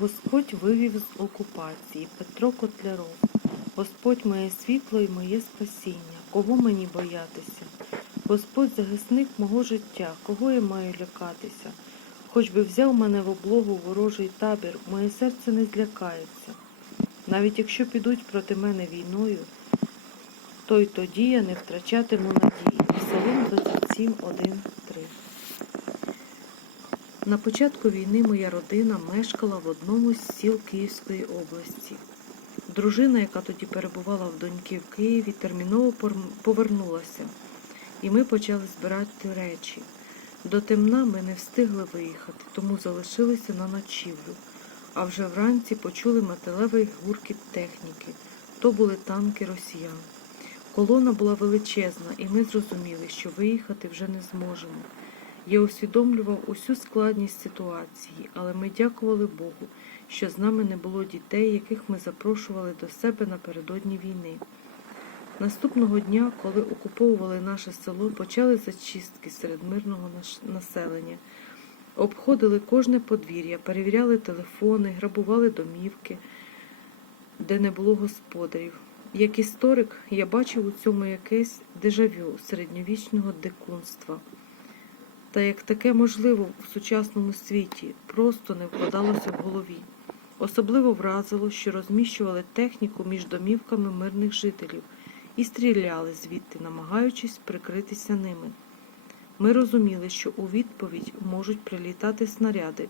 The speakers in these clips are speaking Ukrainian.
Господь вивів з окупації Петро Котляров. Господь моє світло і моє спасіння. Кого мені боятися? Господь захисник мого життя, кого я маю лякатися? Хоч би взяв мене в облогу ворожий табір, моє серце не злякається. Навіть якщо підуть проти мене війною, то й тоді я не втрачатиму надії. Псалом 27, 1, 3. На початку війни моя родина мешкала в одному з сіл Київської області. Дружина, яка тоді перебувала в доньки в Києві, терміново повернулася, і ми почали збирати речі. До темна ми не встигли виїхати, тому залишилися на ночівлю. А вже вранці почули металевий гуркіт техніки. То були танки росіян. Колона була величезна, і ми зрозуміли, що виїхати вже не зможемо. Я усвідомлював усю складність ситуації, але ми дякували Богу, що з нами не було дітей, яких ми запрошували до себе напередодні війни. Наступного дня, коли окуповували наше село, почали зачистки серед мирного населення. Обходили кожне подвір'я, перевіряли телефони, грабували домівки, де не було господарів. Як історик, я бачив у цьому якесь дежавю середньовічного дикунства. Та як таке можливо в сучасному світі, просто не вкладалося в голові. Особливо вразило, що розміщували техніку між домівками мирних жителів і стріляли звідти, намагаючись прикритися ними. Ми розуміли, що у відповідь можуть прилітати снаряди,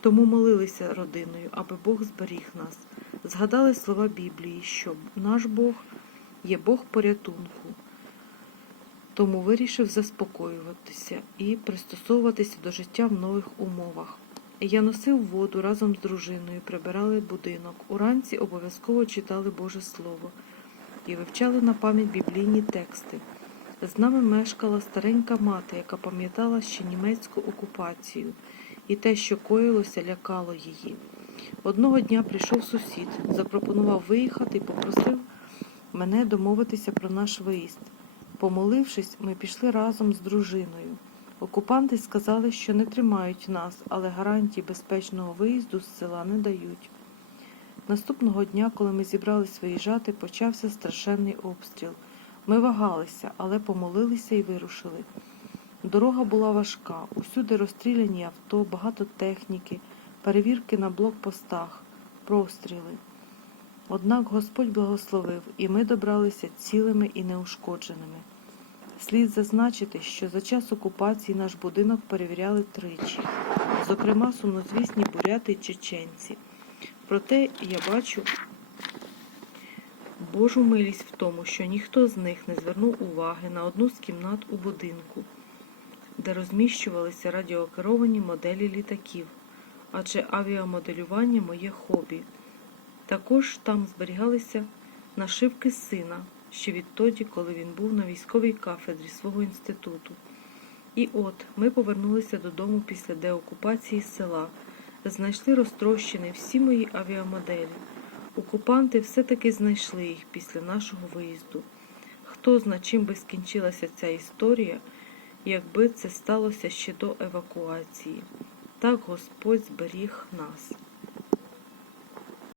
тому молилися родиною, аби Бог зберіг нас. Згадали слова Біблії, що наш Бог є Бог порятунку. Тому вирішив заспокоюватися і пристосовуватися до життя в нових умовах. Я носив воду разом з дружиною, прибирали будинок. Уранці обов'язково читали Боже Слово і вивчали на пам'ять біблійні тексти. З нами мешкала старенька мати, яка пам'ятала ще німецьку окупацію, і те, що коїлося, лякало її. Одного дня прийшов сусід, запропонував виїхати і попросив мене домовитися про наш виїзд. Помолившись, ми пішли разом з дружиною. Окупанти сказали, що не тримають нас, але гарантій безпечного виїзду з села не дають. Наступного дня, коли ми зібрались виїжджати, почався страшенний обстріл. Ми вагалися, але помолилися і вирушили. Дорога була важка, усюди розстріляні авто, багато техніки, перевірки на блокпостах, простріли. Однак Господь благословив, і ми добралися цілими і неушкодженими. Слід зазначити, що за час окупації наш будинок перевіряли тричі, зокрема сумнозвісні буряти й чеченці. Проте я бачу Божу милість в тому, що ніхто з них не звернув уваги на одну з кімнат у будинку, де розміщувалися радіокеровані моделі літаків, адже авіамоделювання моє хобі. Також там зберігалися нашивки сина ще відтоді, коли він був на військовій кафедрі свого інституту. І от ми повернулися додому після деокупації села, знайшли розтрощені всі мої авіамоделі. Окупанти все-таки знайшли їх після нашого виїзду. Хто зна, чим би скінчилася ця історія, якби це сталося ще до евакуації. Так Господь зберіг нас.